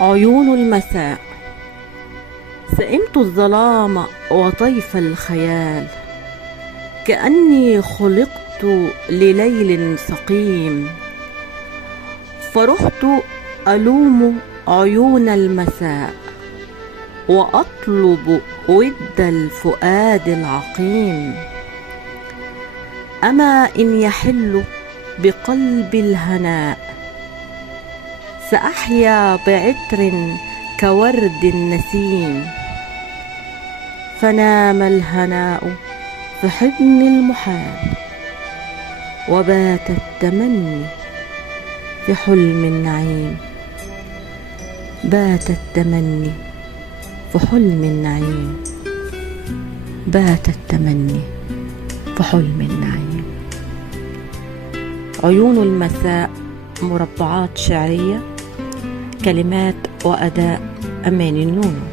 عيون المساء. سئمت الظلام وطيف الخيال، كأني خلقت لليل سقيم، فرحت ألوم عيون المساء وأطلب ود الفؤاد العقيم. أما إن يحل بقلبي الهناء، سأحيا بعطر كورد النسيم. فنام الهناء في حضن المحال، وبات التمني في حلم النعيم. بات التمني في حلم النعيم. بات التمني في حلم النعيم. عيون المساء، مربعات شعرية، كلمات وأداء أماني النونو.